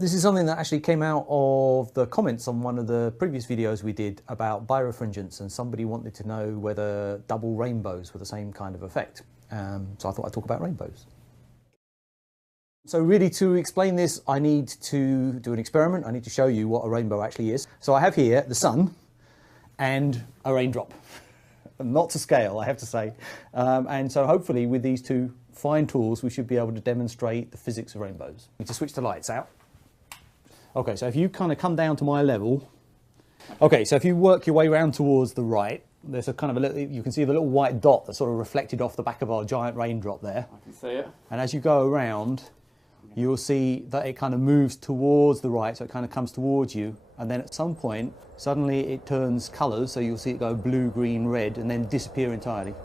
This is something that actually came out of the comments on one of the previous videos we did about birefringence, and somebody wanted to know whether double rainbows were the same kind of effect. So I thought I'd talk about rainbows. So really, to explain this, I need to do an experiment. I need to show you what a rainbow actually is. So I have here the sun and a raindrop. Not to scale, I have to say. And so hopefully with these two fine tools, we should be able to demonstrate the physics of rainbows. I need to switch the lights out. Okay, so if you kind of come down to my level, okay, so if you work your way around towards the right, there's a kind of a little, you can see the little white dot that's sort of reflected off the back of our giant raindrop there. I can see it. And as you go around, you'll see that it kind of moves towards the right, so it kind of comes towards you, and then at some point, suddenly it turns colours, so you'll see it go blue, green, red, and then disappear entirely.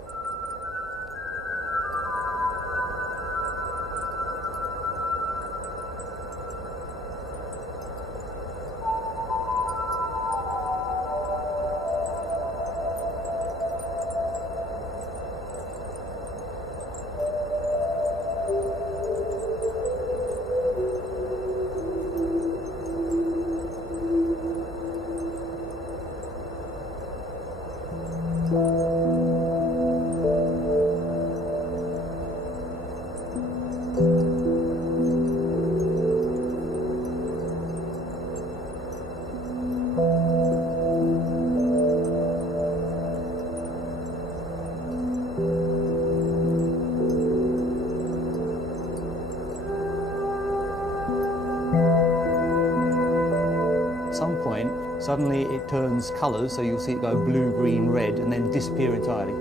At some point, suddenly it turns colours, so you'll see it go blue, green, red, and then disappear entirely.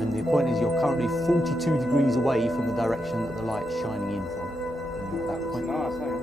And the point is you're currently 42 degrees away from the direction that the light's shining in from. And you're at that point. Nice, hang on.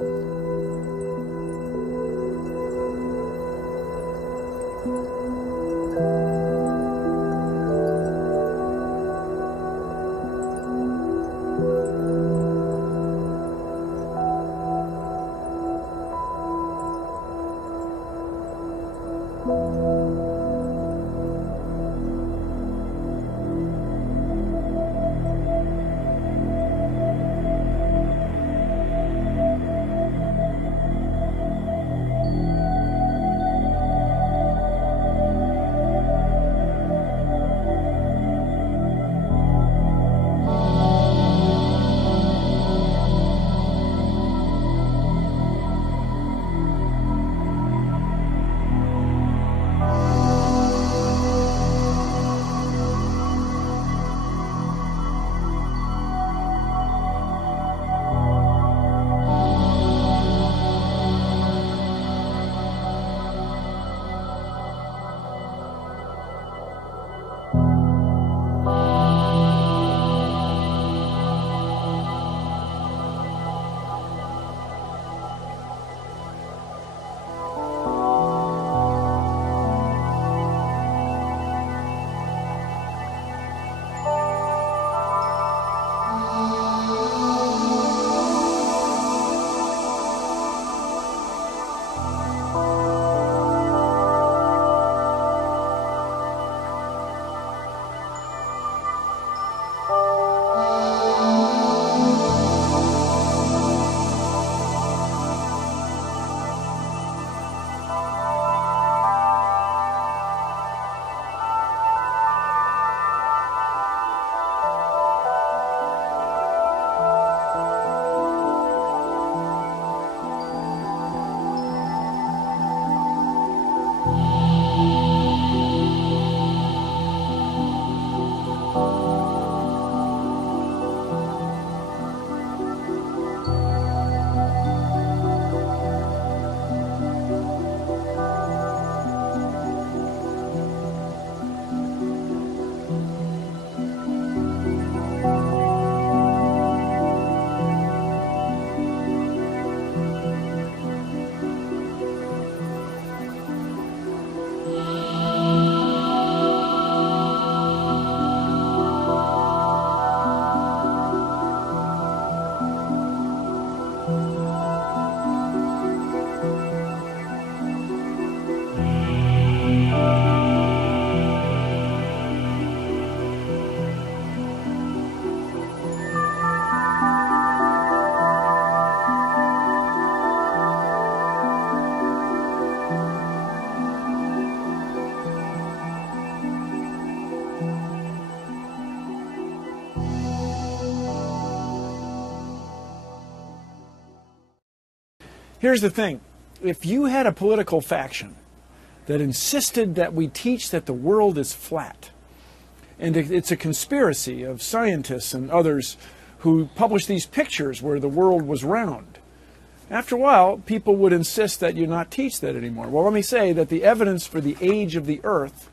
Here's the thing. If you had a political faction that insisted that we teach that the world is flat, and it's a conspiracy of scientists and others who published these pictures where the world was round, after a while, people would insist that you not teach that anymore. Well, let me say that the evidence for the age of the Earth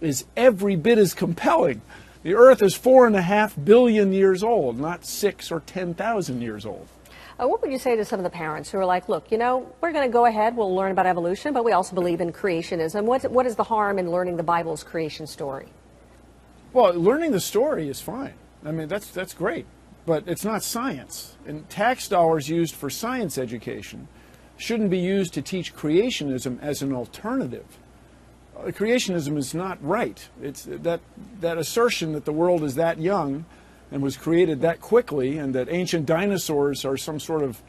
is every bit as compelling. The Earth is 4.5 billion years old, not 6 or 10,000 years old. What would you say to some of the parents who are like, look, you know, we're going to go ahead, we'll learn about evolution, but we also believe in creationism. What is the harm in learning the Bible's creation story? Well, learning the story is fine. I mean, that's great, but it's not science. And tax dollars used for science education shouldn't be used to teach creationism as an alternative. Creationism is not right. It's that assertion that the world is that young and was created that quickly, and that ancient dinosaurs are some sort of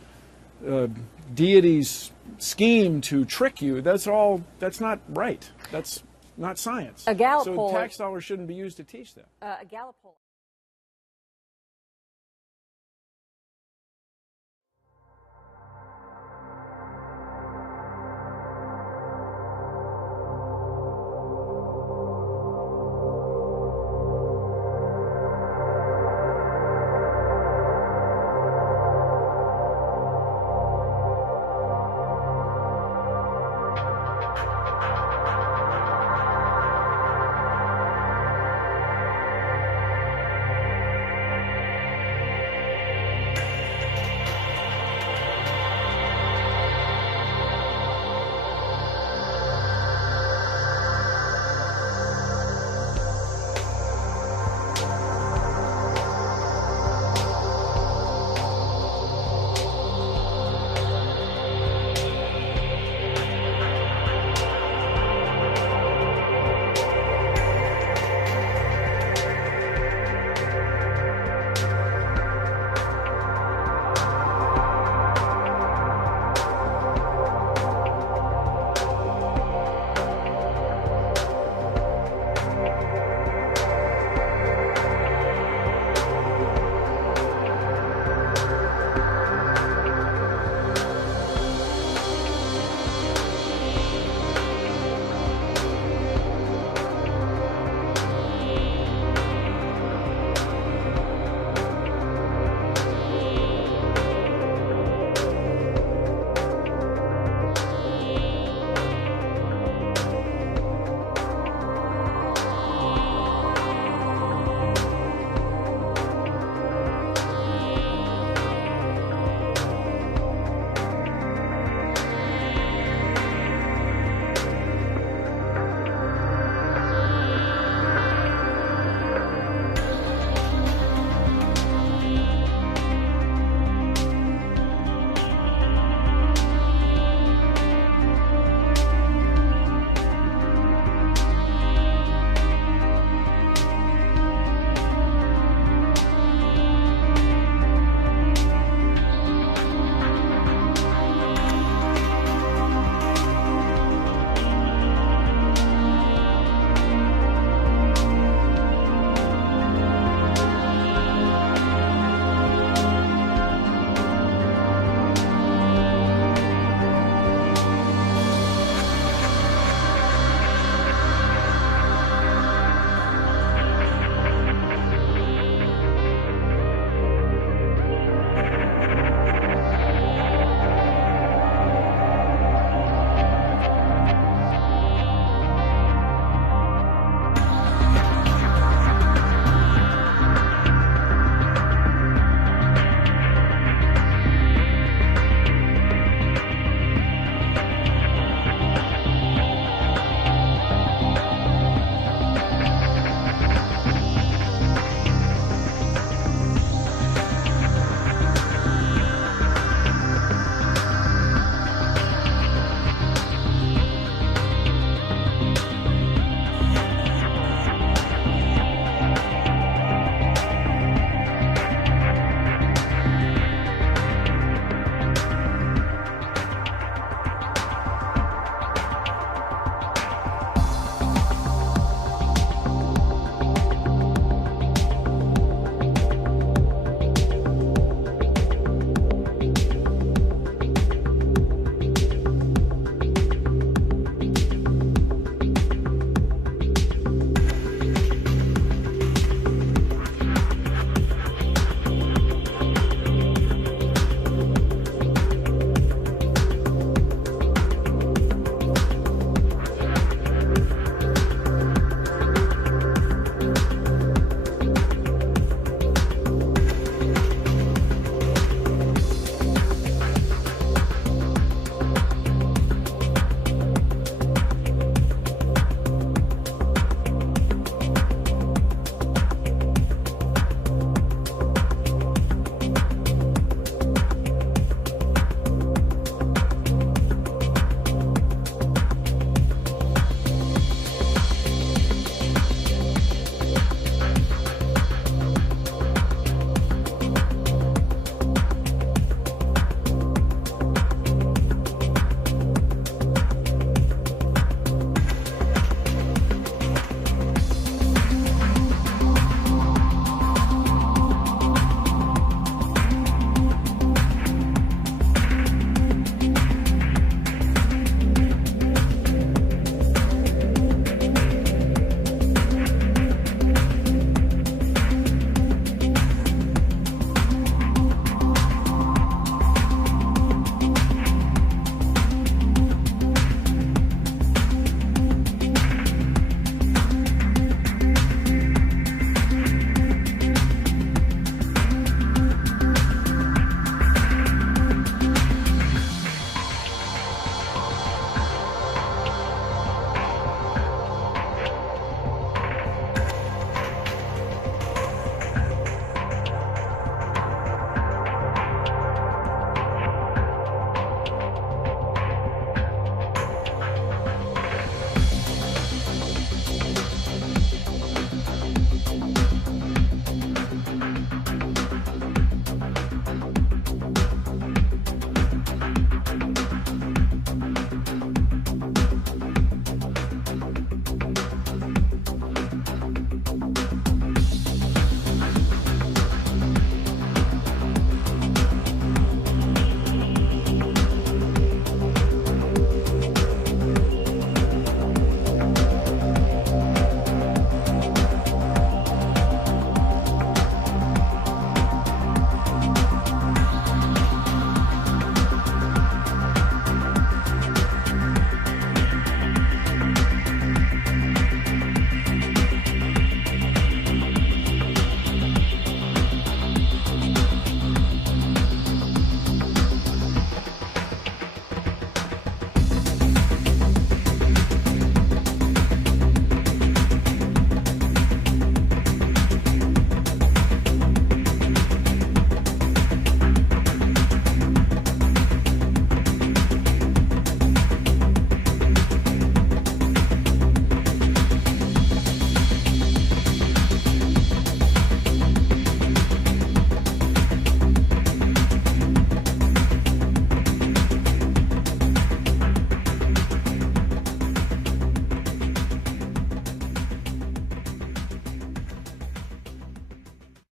deity's scheme to trick you. That's not right. That's not science. A Gallup so poll. tax dollars shouldn't be used to teach that. A Gallup poll.